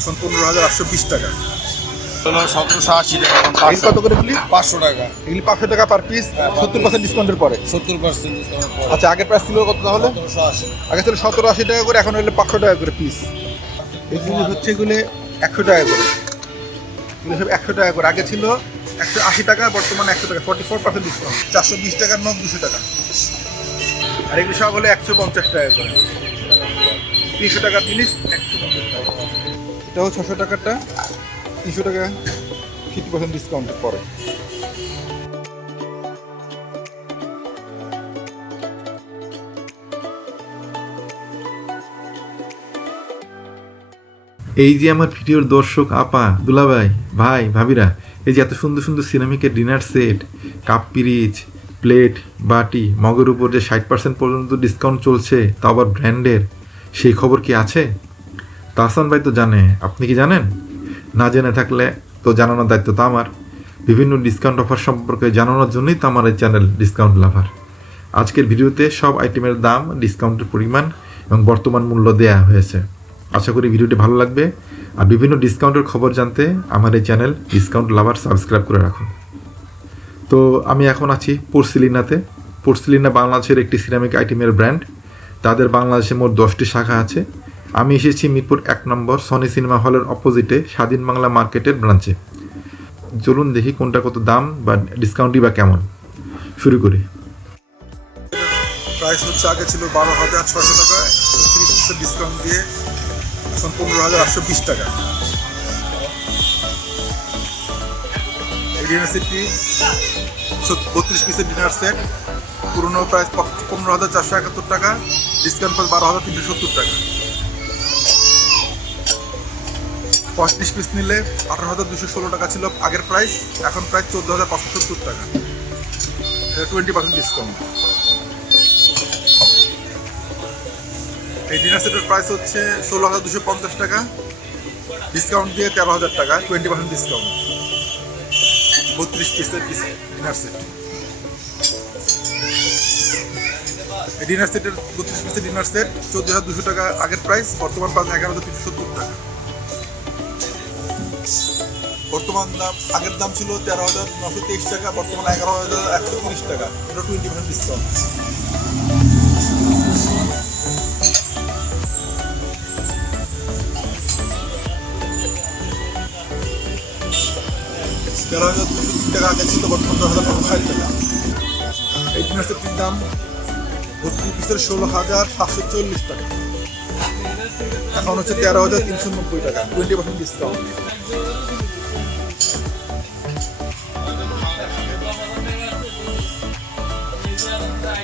এখন পনেরো হাজার আটশো বিশ টাকা। সতেরোশো আশি টাকা কত করে এগুলি পাঁচশো টাকা। এগুলি পাঁচশো টাকা পার পিস সত্তর পার্সেন্ট ডিসকাউন্টের পরে। সত্তর পার্সেন্ট ডিসকাউন্ট আচ্ছা আগের প্রাইস ছিল কত তাহলে? আগে ছিল সতেরো আশি টাকা করে এখন হলো পাঁচশো টাকা করে পিস এগুলি হচ্ছে এগুলো একশো টাকা করে। এগুলো সব একশো টাকা করে। আগে ছিল একশো আশি টাকা বর্তমানে একশো টাকা ফর্টি ফোর পার্সেন্ট ডিসকাউন্ট চারশো বিশ টাকার নখ দুশো টাকা। আর এগুলো সব হলো একশো পঞ্চাশ টাকা করে। তিনশো টাকার জিনিস টাকা এটাও ছশো টাকারটা, তিনশো টাকা ফিফটি পার্সেন্ট ডিসকাউন্টের পরে এই যে আমার ভিডিওর দর্শক আপা, দুলাভাই, ভাই, ভাবিরা, এই যে এত সুন্দর সুন্দর সিরামিকের ডিনার সেট, কাপ পিরিচ, প্লেট, বাটি, মগের উপর যে ষাট পার্সেন্ট পর্যন্ত ডিসকাউন্ট চলছে, তা আবার ব্র্যান্ডের সেই খবর কি আছে? তাহসান ভাই তো জানে, আপনি কি জানেন? না জেনে থাকলে তো জানানোর দায়িত্ব তো আমার। বিভিন্ন ডিসকাউন্ট অফার সম্পর্কে জানানোর জন্যই তো আমার এই চ্যানেল ডিসকাউন্ট লাভার আজকের ভিডিওতে সব আইটেমের দাম ডিসকাউন্টের পরিমাণ এবং বর্তমান মূল্য দেয়া হয়েছে। আশা করি ভিডিওটি ভালো লাগবে। আর বিভিন্ন ডিসকাউন্টের খবর জানতে আমার এই চ্যানেল ডিসকাউন্ট লাভার সাবস্ক্রাইব করে রাখুন। তো আমি এখন আছি পোর্সিলিনাতে পোর্সিলিনা বাংলাদেশের একটি সিরামিক আইটেমের ব্র্যান্ড তাদের বাংলাদেশে মোট দশটি শাখা আছে। আমি এসেছি মিরপুর এক নম্বর সনি সিনেমা হলের অপোজিটে স্বাধীন বাংলা মার্কেটের ব্রাঞ্চে চলুন দেখি কোনটা কত দাম বা ডিসকাউন্টই বা কেমন। শুরু করি। প্রাইস হচ্ছে আগে ছিল বারো হাজার ছশো টাকা, তিরিশ ডিসকাউন্ট দিয়ে এখন পনেরো হাজার আটশো বিশ টাকা। সেটটি বত্রিশ পিসের ডিনার সেট পুরোনো প্রাইস পনেরো হাজার চারশো একাত্তর টাকা ডিসকাউন্ট প্রাইস বারো হাজার তিনশো সত্তর টাকা। পঁয়ত্রিশ পিস নিলে আঠারো হাজার দুশো ষোলো টাকা ছিল আগের প্রাইস এখন প্রায় চোদ্দ হাজার পাঁচশো সত্তর টাকা। টোয়েন্টি পার্সেন্ট ডিসকাউন্ট এই ডিনার সেটের প্রাইস হচ্ছে ষোলো হাজার দুশো পঞ্চাশ টাকা। ডিসকাউন্ট দিয়ে তেরো হাজার টাকা টোয়েন্টি পার্সেন্ট ডিসকাউন্ট বত্রিশ পিসের ডিনার সেট এই ডিনার সেটের বত্রিশ পিসের ডিনার সেট চোদ্দ হাজার দুশো টাকা আগের প্রাইস বর্তমান প্রাইস এগারো হাজার তিনশো সত্তর বর্তমান দাম, আগের দাম ছিল তেরো হাজার নশো তেইশ টাকা, বর্তমানে এগারো হাজার একশো তিরিশ টাকা। এটা টোয়েন্টি পার্সেন্ট ডিসকাউন্ট তেরো হাজার দুশো তিন টাকা আগে ছিল, বর্তমান দশ হাজার পাঁচশো ষাট টাকা। এই ডিনার সেটটির দাম বত্রিশ ষোলো হাজার সাতশো চল্লিশ টাকা। এখন হচ্ছে তেরো হাজার তিনশো নব্বই টাকা টোয়েন্টি পার্সেন্ট ডিসকাউন্ট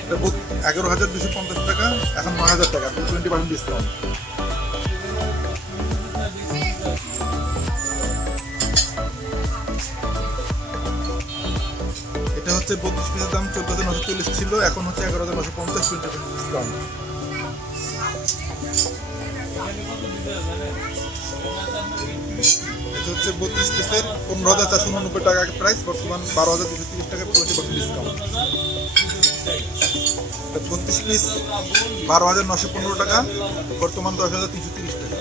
এগারো হাজার দুশো পঞ্চাশ টাকা, এখন নয় হাজার টাকা টোয়েন্টি পার্সেন্ট ডিসকাউন্ট এটা হচ্ছে বত্রিশ পিসের দাম, চোদ্দ হাজার নশো চল্লিশ ছিল, এখন হচ্ছে এগারো হাজার নশো পঞ্চাশ টোয়েন্টি পার্সেন্ট ডিসকাউন্ট এটা হচ্ছে বত্রিশ পিসের পনেরো হাজার চারশো উননব্বই টাকা প্রাইস বর্তমান বারো হাজার দুশো তিরিশ টাকা টোয়েন্টি পার্সেন্ট ডিসকাউন্ট বত্রিশ পিস বারো হাজার নশো পনেরো টাকা, বর্তমান দশ হাজার তিনশো তিরিশ টাকা।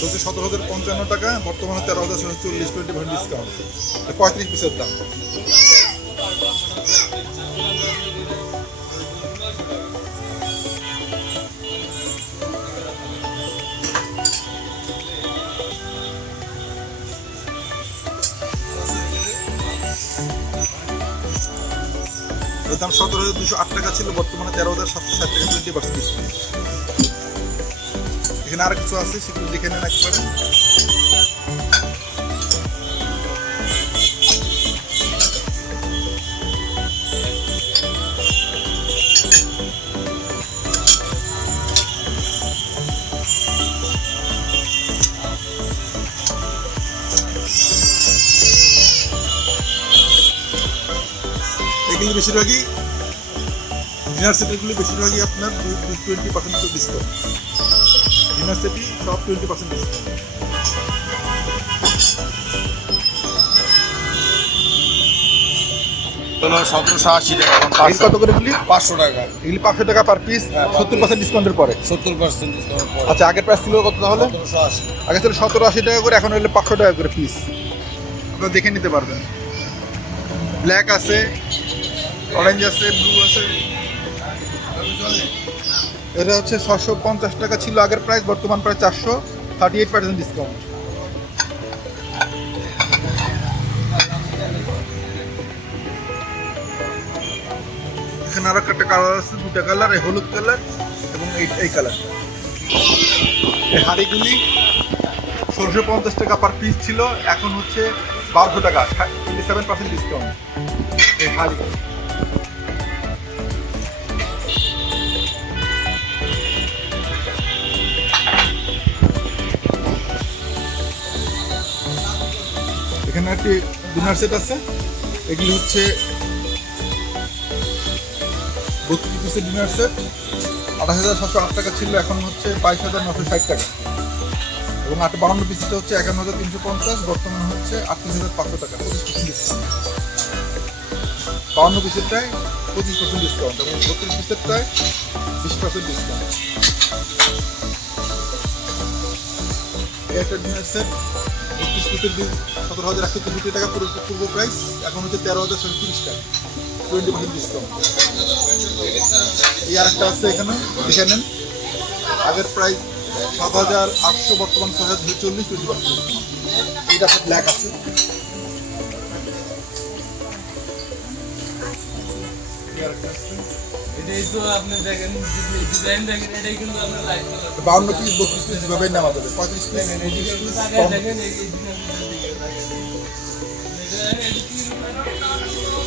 হচ্ছে সতেরো হাজার পঞ্চান্ন টাকা, বর্তমানে তেরো হাজার ছশো চল্লিশ টোয়েন্টি পার্সেন্ট ডিসকাউন্ট পঁয়ত্রিশ পিসের দাম। দাম সতেরো হাজার দুশো আট টাকা ছিল, বর্তমানে তেরো হাজার সাতশো ষাট টাকা টোয়েন্টি পার্সেন্ট এখানে আর কিছু আছে, সেগুলো দেখে নেন একবারে। বেশিরভাগই ডিনার সেটগুলি বেশিরভাগই আপনার টোয়েন্টি পার্সেন্ট ডিসকাউন্ট ডিনার সেটই সব টোয়েন্টি পার্সেন্ট ডিসকাউন্ট হলো সতেরোশো আশি টাকা এখন কত করে পাঁচশো টাকা। এগুলি পাঁচশো টাকা পার পিস হ্যাঁ, সত্তর পার্সেন্ট ডিসকাউন্টের পরে। সত্তর পার্সেন্ট ডিসকাউন্ট আচ্ছা আগের প্রাইস ছিল কত তাহলে? আগে ছিল সতেরো আশি টাকা করে এখন হলে পাঁচশো টাকা করে পিস আপনারা দেখে নিতে পারবেন। ব্ল্যাক আছে অরেঞ্জ আছে ব্লু আছে। এটা হচ্ছে ছশো পঞ্চাশ টাকা ছিল আগের প্রাইস বর্তমান প্রায় চারশো থার্টি এইট পার্সেন্ট ডিসকাউন্ট এখানে আরও একটা কালার আছে, দুটা কালার এই হলুদ কালার এবং এই এই কালার এই হাঁড়িগুলি ষোলোশো পঞ্চাশ টাকা পার পিস ছিল, এখন হচ্ছে বারোশো টাকা টোয়েন্টি সেভেন পার্সেন্ট ডিসকাউন্ট এই হাঁড়ি। এখানে একটি ডিনার সেট আছে। এগুলি হচ্ছে বত্রিশ পিসের ডিনার সেট। আঠাশ হাজার সাতশো আট টাকা ছিল, এখন হচ্ছে বাইশ হাজার নশো ষাট টাকা। এবং আট বাউন্ন পিসটা হচ্ছে একান্ন হাজার তিনশো পঞ্চাশ, বর্তমানে হচ্ছে আটত্রিশ হাজার পাঁচশো টাকা, পঁচিশ পার্সেন্ট ডিসকাউন্ট বাউন্ন পিসেরটায় পঁচিশ পার্সেন্ট ডিসকাউন্ট এবং বত্রিশ পিসেরটায় বিশ পার্সেন্ট ডিসকাউন্ট একটা ডিনার সেট বত্রিশ পিসের দিন সতেরো হাজার একশো তেষট্টি টাকা পুরো পূর্ব প্রাইস এখন হচ্ছে তেরো হাজার ছশো তিরিশ টাকা। টোয়েন্টি পার্সেন্ট ডিসকাউন্ট এই আরেকটা আছে এখানে, দেখে নেন। আগের প্রাইস সাত হাজার আটশো, বর্তমান ছয় হাজার দুশো চল্লিশ টোয়েন্টি পার্সেন্ট এইটা আছে ব্ল্যাক আছে। আরেকটা আছে। বাউন্ন পিস বত্রিশ পিস যেভাবে নেওয়া যাবে পঁয়ত্রিশ পিস। পঁচিশ পিস। এই ডিজাইনের দিকে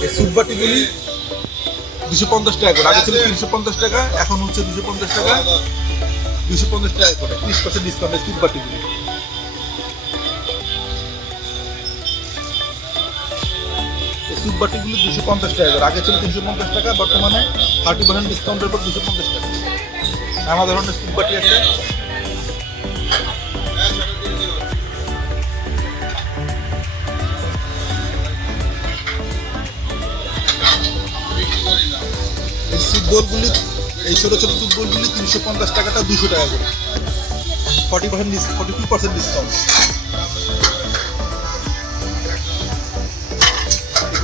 এই স্যুট বাটিগুলি দুশো পঞ্চাশ টাকা করে। আগে ছিল তিনশো পঞ্চাশ টাকা এখন হচ্ছে দুশো পঞ্চাশ টাকা। দুশো পঞ্চাশ টাকা করে। ত্রিশ পার্সেন্ট ডিসকাউন্ট স্যুট এই বাটিগুলি দুশো পঞ্চাশ টাকা করে। আগে ছিল তিনশো পঞ্চাশ টাকা, বর্তমানে থার্টি পার্সেন্ট ডিসকাউন্টের পর দুশো পঞ্চাশ টাকা। নানা ধরনের স্যুট বাটি আছে। এই বোলগুলি, এই ছোটো ছোটো তিনশো পঞ্চাশ টাকাটা দুশো টাকা করে। Forty percent forty two percent discount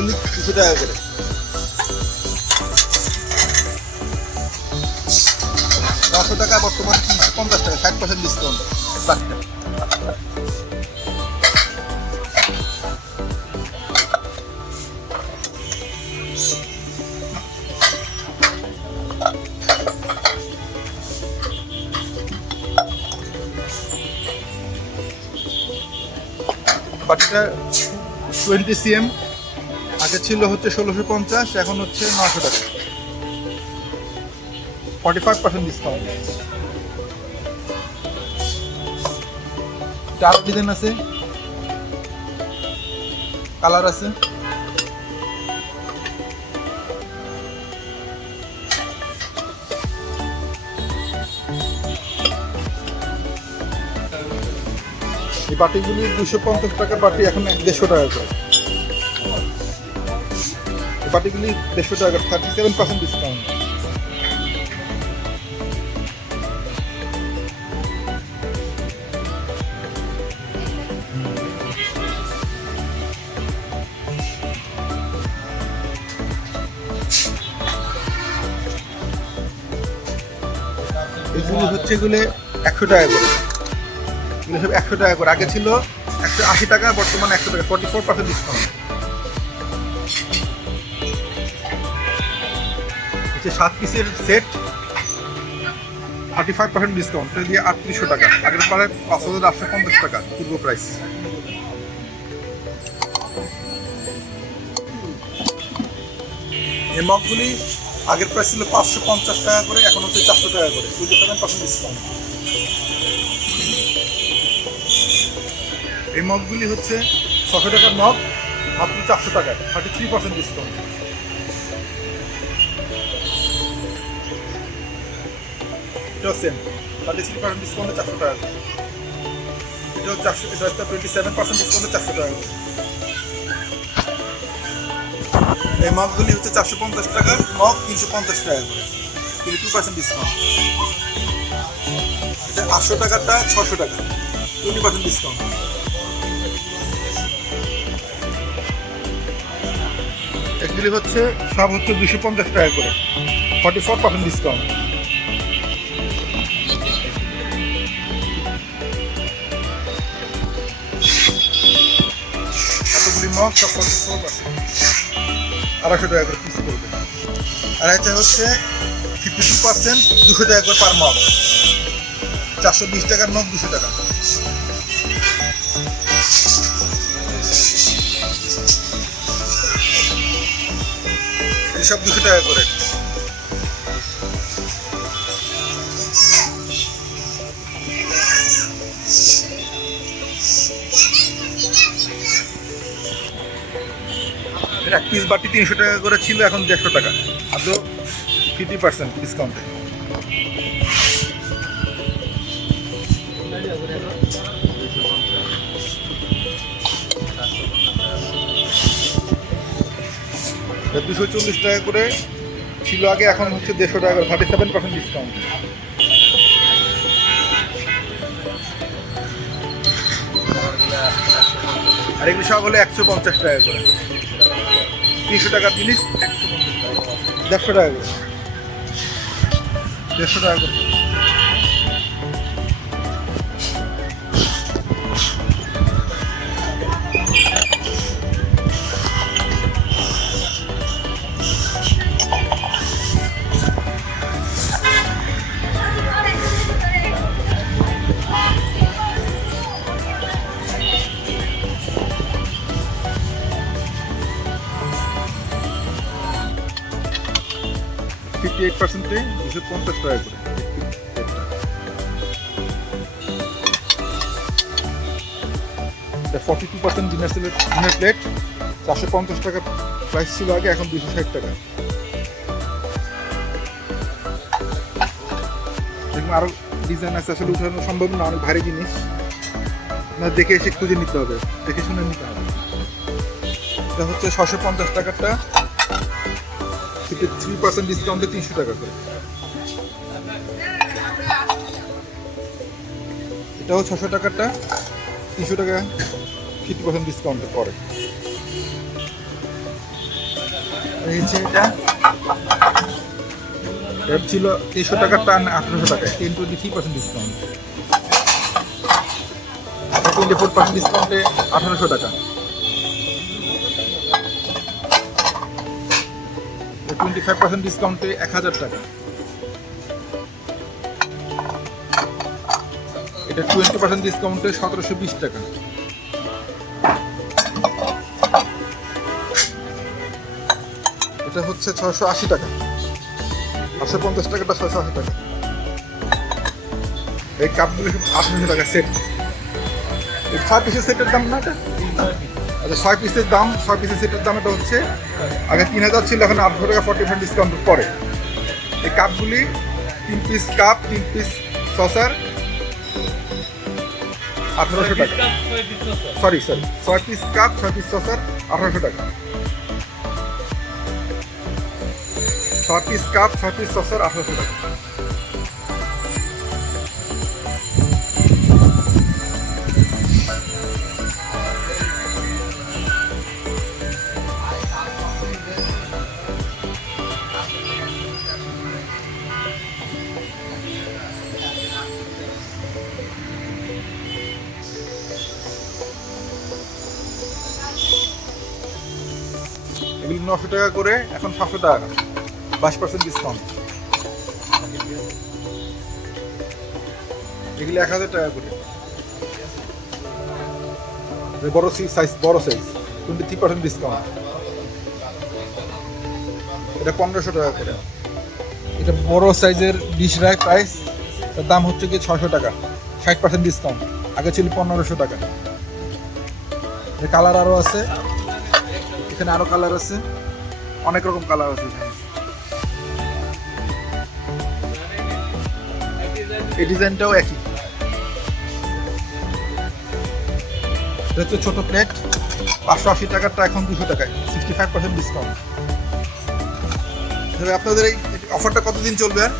দুশো টাকা করে। নশো টাকা বর্তমানে পঞ্চাশ টাকা, ষাট পার্সেন্ট ডিসকাউন্ট চারটা বাটিটা টোয়েন্টি সিএম আগে ছিল হচ্ছে ষোলোশো পঞ্চাশ, এখন হচ্ছে নশো টাকা। ফর্টি ফাইভ পার্সেন্ট ডিসকাউন্ট আরও ডিজাইন আছে? কালার আছে? এই বাটিগুলি দুশো পঞ্চাশ টাকার বাটি, এখন দেড়শো টাকা করে। বাটিগুলি দেড়শো টাকা থার্টি সেভেন পার্সেন্ট ডিসকাউন্ট এগুলি হচ্ছে এগুলো একশো টাকা করে। এগুলো সব একশো টাকা করে। আগে ছিল একশো আশি টাকা, বর্তমানে একশো টাকা ফর্টি ফোর পার্সেন্ট ডিসকাউন্ট হচ্ছে সাত পিসের set thirty five percent discount দিয়ে আটত্রিশশো টাকা। আগের পারে পাঁচ হাজার আটশো পঞ্চাশ টাকা, পূর্ব প্রাইস এই মগগুলি আগের প্রাইস ছিল পাঁচশো পঞ্চাশ টাকা করে, এখন হচ্ছে চারশো টাকা করে। টোয়েন্টি সেভেন পার্সেন্ট ডিসকাউন্ট এই মগগুলি হচ্ছে ছশো টাকার মগ মাত্র চারশো টাকা থার্টি থ্রি পার্সেন্ট ডিসকাউন্ট এটাও সেম থার্টি থ্রি পার্সেন্ট ডিসকাউন্টে চারশো টাকা। এটাও চারশো এটা টোয়েন্টি সেভেন পার্সেন্ট ডিসকাউন্টে চারশো টাকা। এই মগগুলি হচ্ছে চারশো পঞ্চাশ টাকার মগ তিনশো পঞ্চাশ টাকা করে। কিন্তু টু পার্সেন্ট ডিসকাউন্ট এটা আটশো টাকারটা ছশো টাকা। টোয়েন্টি পার্সেন্ট ডিসকাউন্ট এগুলি হচ্ছে সব হচ্ছে দুশো পঞ্চাশ টাকা করে। Forty four percent discount percent আড়াইশো টাকা করে পিস করবে। আর এটা হচ্ছে ফিফটি টু পার্সেন্ট দুশো টাকা করে পার মগ চারশো বিশ টাকার নখ দুশো টাকা। এসব দুশো টাকা করে। এক পিস বাটি তিনশো টাকা করে ছিল, এখন দেড়শো টাকা। আদৌ ফিফটি পার্সেন্ট ডিসকাউন্টে দুশো চল্লিশ টাকা করে ছিল আগে, এখন হচ্ছে দেড়শো টাকা করে থার্টি সেভেন পার্সেন্ট ডিসকাউন্ট আর এগুলো সব হলো একশো পঞ্চাশ টাকা করে। তিনশো টাকা জিনিস একশো পঞ্চাশ টাকা। দেড়শো টাকা করে। দেড়শো টাকা করে। ফিফটি এইট পার্সেন্টে দুশো পঞ্চাশ টাকা করে। Forty two percent dinner dinner plate চারশো পঞ্চাশ টাকা প্রাইস ছিল আগে, এখন দুশো ষাট টাকা। দেখুন আরও ডিজাইন আছে, আসলে উঠানো সম্ভব না, অনেক ভারী জিনিস। আপনার দেখে এসে খুঁজে নিতে হবে, দেখে শুনে নিতে হবে। এটা হচ্ছে ছশো পঞ্চাশ টাকাটা ফিফটি থ্রি পার্সেন্ট ডিসকাউন্টে তিনশো টাকা করে। এটাও ছশো টাকাটা তিনশো টাকা ফিফটি পার্সেন্ট ডিসকাউন্টে পরে। আর এটা। এটা ছিল তিনশো টাকার টান, আঠারোশো টাকা ten twenty three percent discount twenty four percent ডিসকাউন্টে আঠারোশো টাকা। টোয়েন্টি ফাইভ পার্সেন্ট ডিসকাউন্টে এক হাজার টাকা। এটা টোয়েন্টি পার্সেন্ট ডিসকাউন্টে সতেরোশো বিশ টাকা। এটা হচ্ছে ছশো আশি টাকা। আটশো পঞ্চাশ টাকাটা ছশো আশি টাকা। এই কাপগুলো আঠারোশো টাকা সেট ছয় পিসের সেটের দাম না এটা? আচ্ছা ছয় পিসের দাম, ছয় পিসের সেটের দাম এটা হচ্ছে আগে তিন হাজার ছিল এখন আটশো টাকা ফর্টি পার্সেন্ট ডিসকাউন্ট পরে এই কাপগুলি তিন পিস কাপ তিন পিস সসার আঠারোশো টাকা। সরি সরি ছয় পিস কাপ ছয় পিস সসার আঠারোশো টাকা। ছয় পিস কাপ ছয় পিস সসার আঠারোশো টাকা। নশো টাকা করে এখন সাতশো টাকা। বাইশ পার্সেন্ট ডিসকাউন্ট এগুলি এক হাজার টাকা করে। বড় সাইজ বড় size twenty three percent discount এটা পনেরোশো টাকা করে। এটা বড় সাইজের ডিশ রায় প্রাইস তার দাম হচ্ছে কি ছশো টাকা। ষাট পার্সেন্ট ডিসকাউন্ট আগে ছিল পনেরোশো টাকা। কালার আরও আছে। এখানে আরও কালার আছে। অনেক রকম কালার আছে এই ডিজাইনটাও একই। এটা হচ্ছে ছোট প্লেট পাঁচশো আশি টাকারটা এখন দুশো টাকায় সিক্সটি ফাইভ পার্সেন্ট ডিসকাউন্ট তবে আপনাদের এই অফারটা কতদিন চলবে আর?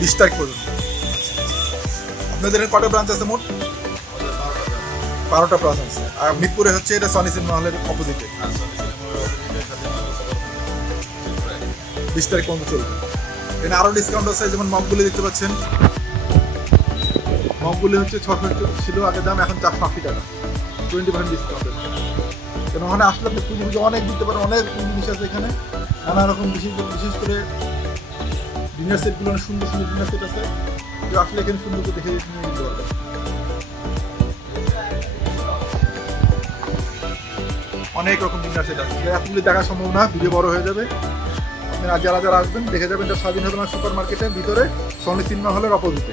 বিশ তারিখ পর্যন্ত। আপনাদের কটা ব্রাঞ্চ আছে মোট? বারোটা ব্রাঞ্চ আছে। আর মিরপুরে হচ্ছে এটা সনি সিনেমা হলের অপোজিটে বিশ তারিখ পর্যন্ত চলবে এখানে আরও ডিসকাউন্ট আছে, যেমন মগগুলি দেখতে পাচ্ছেন। মগগুলি হচ্ছে ছশো ছিল, আগের দাম এখন চারশো আশি টাকা। টোয়েন্টি পার্সেন্ট ডিসকাউন্ট কেন, ওখানে আসলে আপনি পুঁজি পুঁজি অনেক দিতে পারেন, অনেক জিনিস আছে এখানে। নানা রকম বিশেষ বিশেষ করে ডিনার সেটগুলো অনেক সুন্দর সুন্দর ডিনার সেট আছে। কেউ আসলে এখানে সুন্দর করে দেখে নিতে পারবেন। অনেক রকম ডিনার সেট আছে। এতগুলি দেখা সম্ভব না, ভিডিও বড় হয়ে যাবে। আপনারা যারা যারা আসবেন, দেখে যাবেন এটা স্বাধীন সুপার মার্কেটের ভিতরে সনি সিনেমা হলের অপোজিটে